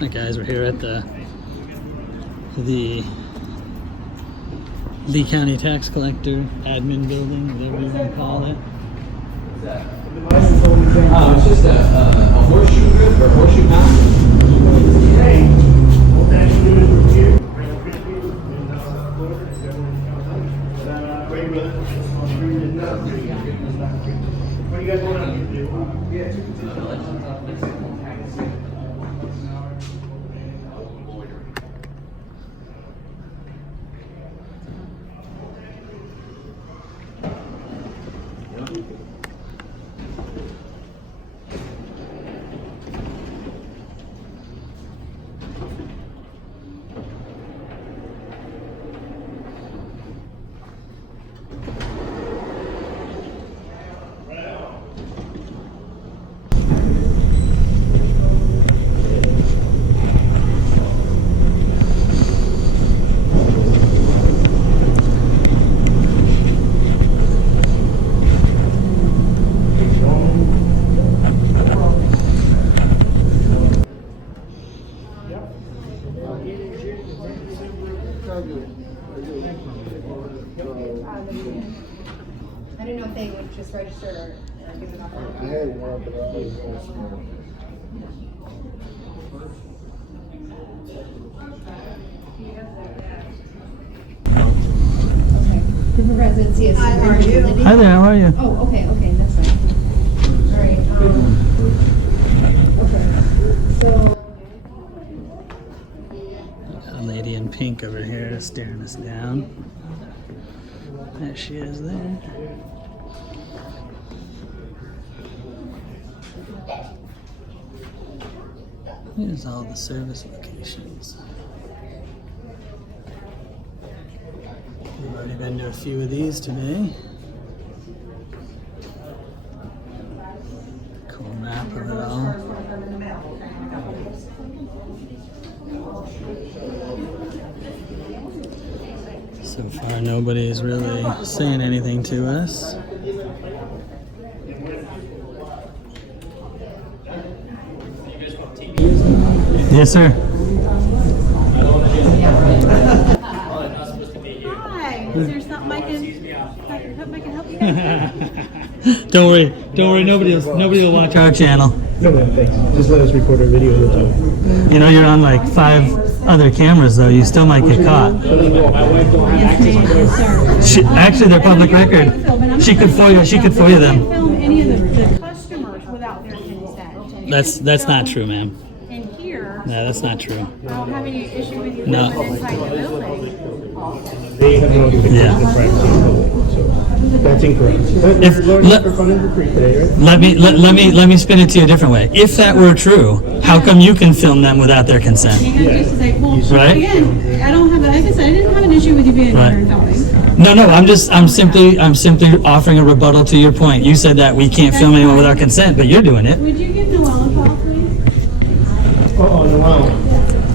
Hi guys, we're here at the Lee County Tax Collector Admin Building, whatever you want to call it. It's just a horseshoe group or horseshoe pass. Hey, what that you do is review. What do you guys want to do? I didn't know if they would just register or give it up. I had one, but I was going small. Okay. Proof of residency is. Hi, how are you? Hi there, how are you? Oh, okay, that's fine. All right, okay, so. Got a lady in pink over here staring us down. There she is there. Here's all the service locations. We've already been to a few of these today. Cool map of it all. So far, nobody is really saying anything to us. Yes, sir. Hi, is there something I can help you guys? Don't worry. Nobody will watch our channel. No, thanks. Just let us record our video. That's all. You know, you're on like 5 other cameras, though. You still might get caught. My wife don't have access to it. Actually, they're public record. She could FOIA them. Can't film any of the customers without their consent. That's not true, ma'am. And here, No, that's not true. I don't have any issue with you No. filming inside the building. They have no connection Yeah. to the privacy of the building, so that's incorrect. If- You're learning let- for fun and for free today, right? Let me spin it to you a different way. If that were true, how come you can film them without their consent? You have just to say, well, Right. again, I don't have, like I said, I didn't have an issue with you being Right. here and filming. No, I'm simply offering a rebuttal to your point. You said that we can't film anyone without consent, but you're doing it. Would you give Noelle a call, please? Oh, Noelle.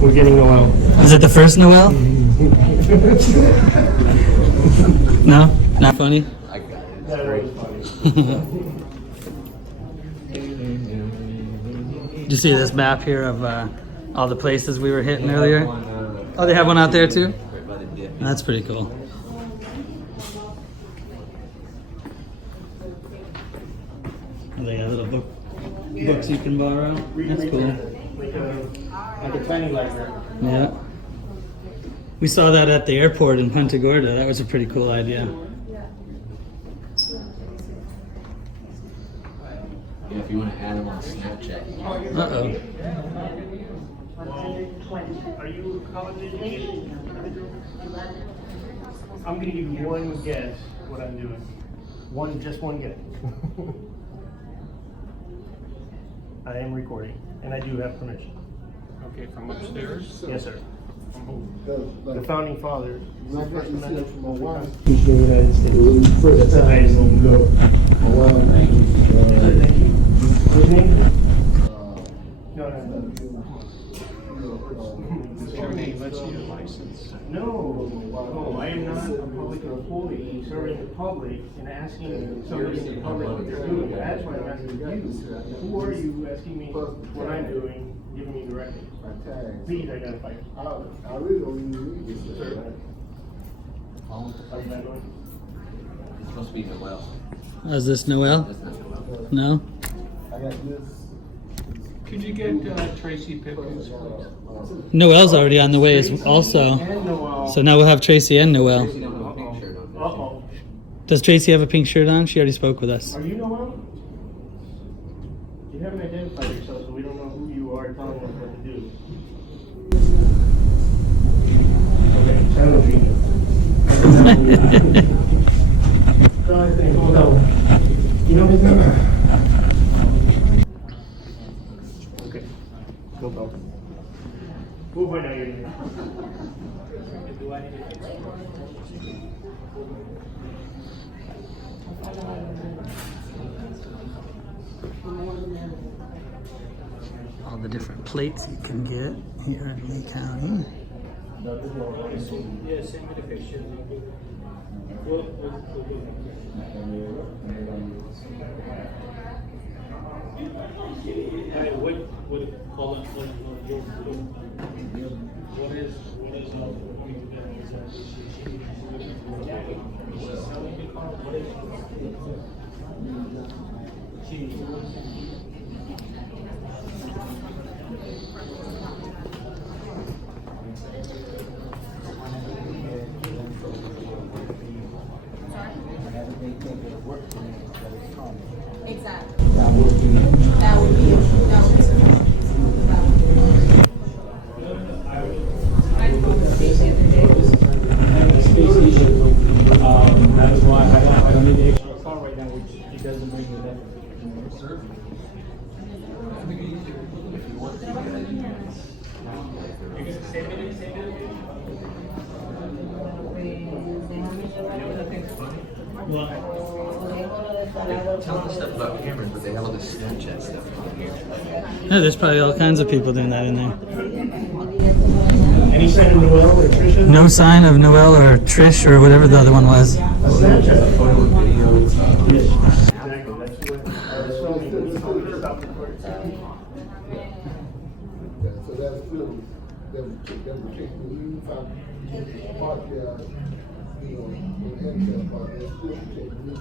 We're getting Noelle. Is it the first Noelle? No, not funny. I got it. That was funny. Did you see this map here of all the places we were hitting earlier? Oh, they have one out there too? Right by the dip. That's pretty cool. They got little books you can borrow. That's cool. Like a tiny library. Yeah. We saw that at the airport in Punta Gorda. That was a pretty cool idea. Yeah, if you want to add them on Snapchat. Uh-oh. Are you college educated? I'm gonna give you one guess what I'm doing. Just one guess. I am recording, and I do have permission. Okay, from upstairs? Yes, sir. From who? The founding fathers. Like what you said from my wife. Constitution of the United States. That's the highest one we go. Thank you. His name? No. What's your name? Let's see your license. No, I am not a public employee serving the public and asking somebody in the public what they're doing. That's why I'm asking you. Who are you asking me what I'm doing giving me directions. My tags. Please identify yourself. I really don't even read this stuff, Sir. right? How's that going? It's supposed to be Noelle. Is this Noelle? Isn't it? No? I got this. Could you get Tracy Pickens, please? Noelle's already on the way as also. And Noelle. So now we'll have Tracy and Noelle. Tracy don't have a pink shirt on. Uh-oh. Does Tracy have a pink shirt on? She already spoke with us. Are you Noelle? You haven't identified yourself, so we don't know who you are telling us what to do. Okay, sound of you. You know his name? Okay. Go, go. We'll find out your name. All the different plates you can get here in Lee County. Exactly. That would be. That is why I don't need the extra car right now, which it doesn't bring me that. Tell them stuff about cameras, but they have all this Snapchat stuff on here. Yeah, there's probably all kinds of people doing that in there. Any sign of Noelle or Tricia? No sign of Noelle or Trish or whatever the other one was. A Snapchat. Photo and video. Yes. Exactly. That's what we told you to stop recording. So that's still, that would take me, if I park there, you know, in the handicap park, that still would take me.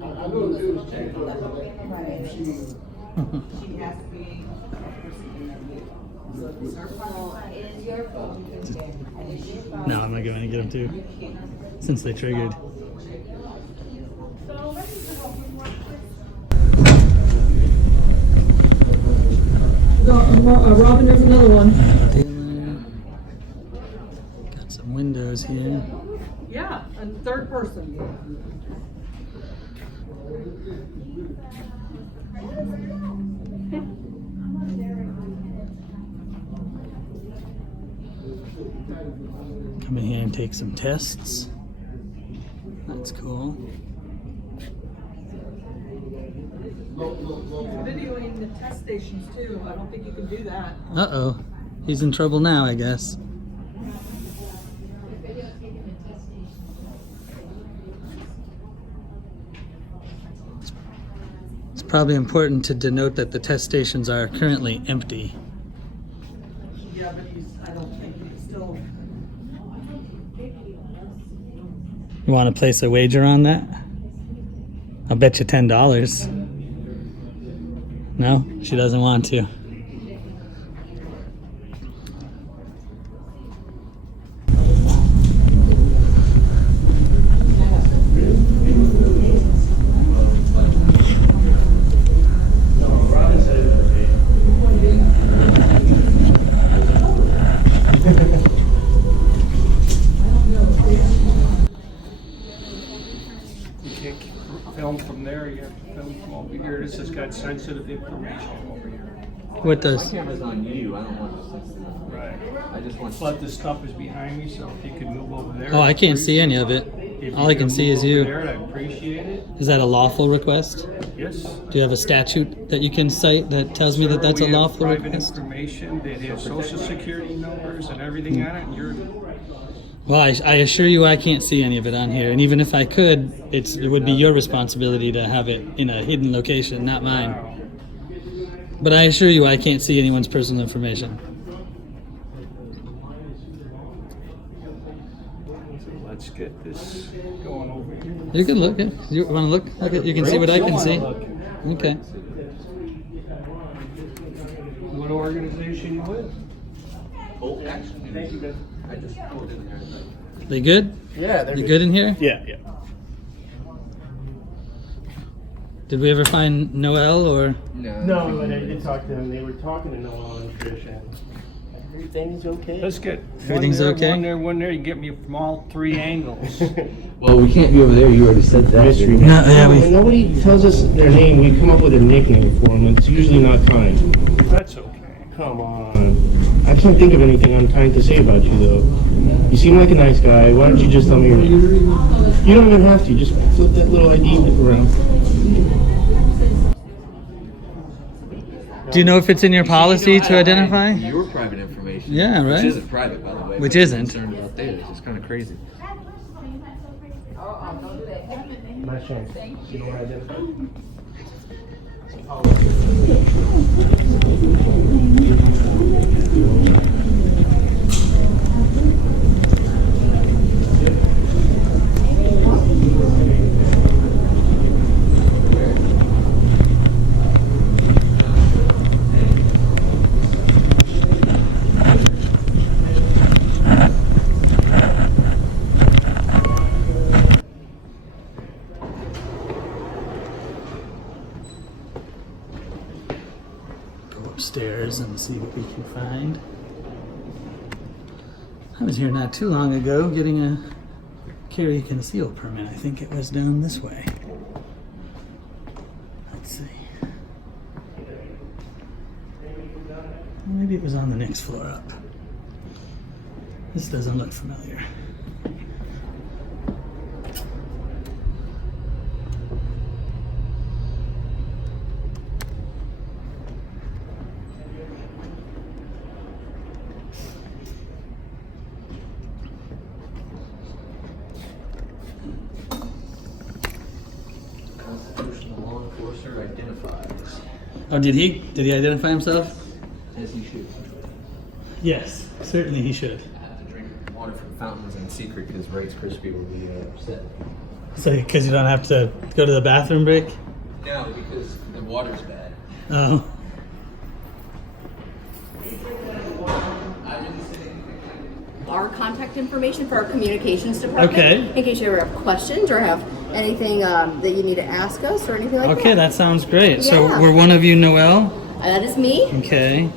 I know it was changed, but she. She has to be a person in that vehicle. So her phone is your phone. And it's your phone. No, I'm not going to get them too. Since they triggered. Robin, there's another one. Got some windows here. Yeah, and third person. Come in here and take some tests. That's cool. Videoing the test stations too. I don't think you can do that. Uh-oh. He's in trouble now, I guess. It's probably important to denote that the test stations are currently empty. Yeah, but I don't think he's still. You want to place a wager on that? I'll bet you $10. No? She doesn't want to. Robin said it was okay. You can't film from there, you have to film from over here. This has got sensitive information over here. What My does? camera's on you, I don't want this. Right. I just want. But the stuff is behind me, so if you could move over there. Oh, I can't see any of it. If All I you can could see move is over you. there, I'd appreciate it. Is that a lawful request? Yes. Do you have a statute that you can cite that tells me that that's a We have lawful private request? information that has social security numbers and everything on it, and you're. Well, I assure you I can't see any of it on here. And even if I could, it would be your responsibility to have it in a hidden location, not mine. But I assure you I can't see anyone's personal information. Let's get this going over here. You can look. You want to look? Okay, you can see what I can see. Okay. What organization you with? Bolt action. Thank you, guys. I just pulled in there. They good? Yeah, they're You good in here? Yeah, yeah. Did we ever find Noelle or? No, but I did talk to them. They were talking to Noelle and Trish, and everything's okay. Let's get Everything's one there, okay? One there, one there. You get me from all three angles. Well, we can't be over there. You already said that. Mystery No, man. yeah, When nobody tells us their name, we come up with a nickname for them. It's usually not kind. That's okay. Come on. I can't think of anything unkind to say about you, though. You seem like a nice guy. Why don't you just tell me your name? You don't even have to. Just flip that little ID around. Do you know if it's in your policy to identify? Your private information. Yeah, right. Which isn't private, by the way. Which but I'm isn't. concerned about Theta. It's kind of crazy. My chance. You don't identify? Go upstairs and see what we can find. I was here not too long ago getting a carry conceal permit. I think it was down this way. Let's see. Maybe it was on the next floor up. This doesn't look familiar. Constitutional law enforcer identifies Oh, did he? Did he identify himself? as he should. Yes, certainly he should. I have to drink water from fountains in secret because Rice Krispie will be upset. So, because you don't have to go to the bathroom break? No, because the water's bad. Oh. Our contact information for our communications department. Okay. In case you ever have questions or have anything that you need to ask us or anything like Okay, that. that sounds great. So, Yeah. we're one of you, Noelle? That is me. Okay.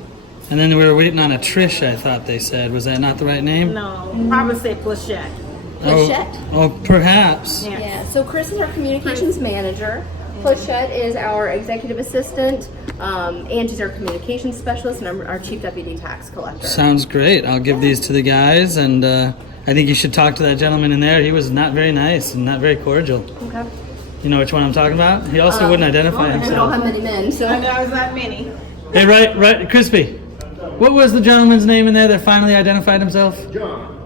And then we were waiting on a Trish, I thought they said. Was that not the right name? No, probably say Plachette. Plachette. Oh, perhaps. Yeah. Yeah. So Chris is our communications manager. Plachette is our executive assistant. Angie's our communications specialist, and I'm our chief deputy tax collector. Sounds great. I'll give these to the guys, and I think you should talk to that gentleman in there. He was not very nice and not very cordial. Okay. You know which one I'm talking about? He also wouldn't identify We don't himself. have many men, so. I know there's not many. Hey, right, Crispy. What was the gentleman's name in there that finally identified himself?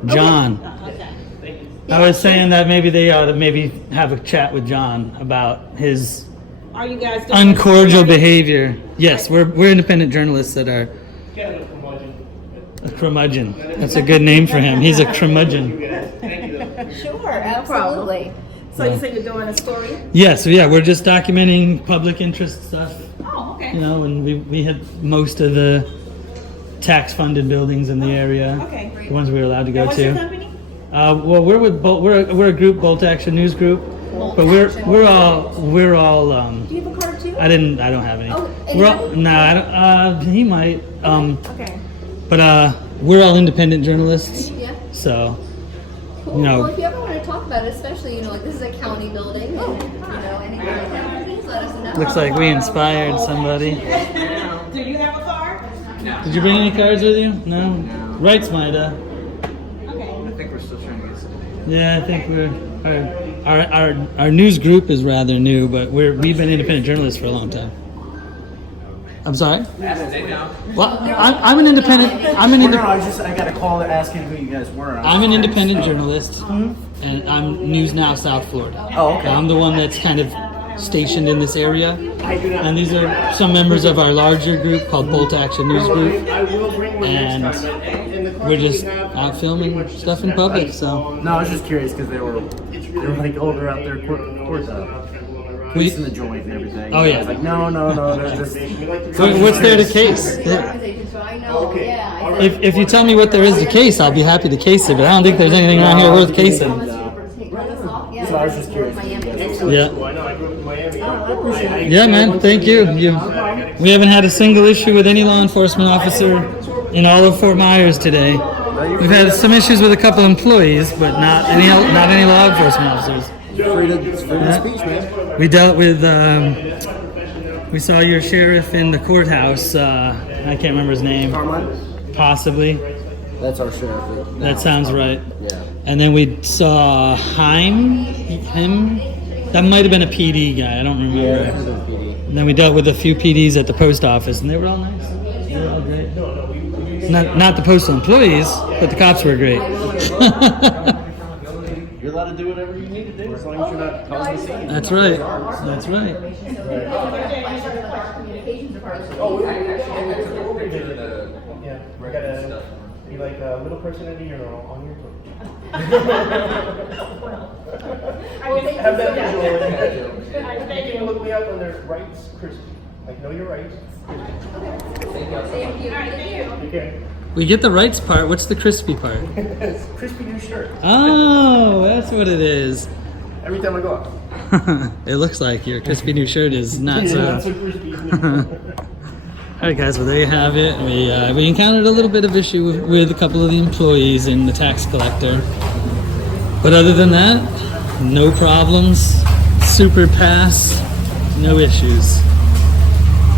John. Okay. I was saying that maybe they ought to maybe have a chat with John about his Are you guys doing uncordial behavior. Yes, we're independent journalists that are a curmudgeon. That's a good name for him. He's a curmudgeon. Sure, absolutely. So you say you're doing a story? Yeah, so yeah, we're just documenting public interest stuff. Oh, okay. You know, and we had most of the tax-funded buildings in the area. Okay. The ones we were allowed to Now, go what's your to. company? Well, we're with we're a group, Bolt Action News Group, but we're all. Do you have a card too? I don't have any. Oh, We're all, anybody? no, I don't. He might. Okay. But we're all independent journalists, Yeah. so Cool. you know. Well, if you ever want to talk about it, especially, like this is a county building, and, anything like that, please let us know. Looks like we inspired somebody. Do you have a card? Did you bring any cards with you? No. Rights might. Okay. I think we're still trying to get some data. Yeah, I think our news group is rather new, but we've been independent journalists for a long time. I'm sorry. Ask Dave now. Well, I'm an independent. I'm an independent. I got a call asking who you guys were. I'm an independent journalist, and I'm News Now South Florida. Oh, okay. I'm the one that's kind of stationed in this area, and these are some members of our larger group called Bolt Action News Group, I will bring one and next time. And the we're question just we have, out filming stuff in public. So No, I was just curious because they were like older out there, in the joint and everything. Oh, yeah. I was like, no, they're just. what's there to case? So I know, yeah. I If you tell me what there is to case, I'll be happy to case it. But I don't think there's anything around here worth casing. So I was just curious. Yeah. I know, I grew up in Miami. Yeah, man. Thank you. We haven't had a single issue with any law enforcement officer in all of Fort Myers today. We've had some issues with a couple employees, but not any law enforcement officers. Freedom Yeah. of speech, man. We dealt with. We saw your sheriff in the courthouse. I can't remember his name. Carmine? Possibly. That's our sheriff. That sounds right. Yeah. And then we saw him. That might have been a PD guy. I don't remember. And then we dealt with a few PDs at the post office, and they were all nice. They were all great. Not the postal employees, but the cops were great. You're allowed to do whatever you need to do as long as you're not causing a scene. That's right. That's right. Yeah, we're gonna be like a little person in a urinal on your toes. Have that visual. You can look me up under rights, Christy. Like, know your rights. Okay. We get the rights part. What's the crispy part? It's crispy new shirt. Oh, that's what it is. Every time I go out. It looks like your crispy new shirt is not Yeah, so. not so crispy. All right, guys. Well, there you have it. We encountered a little bit of issue with a couple of the employees and the tax collector, but other than that, no problems. Super pass. No issues.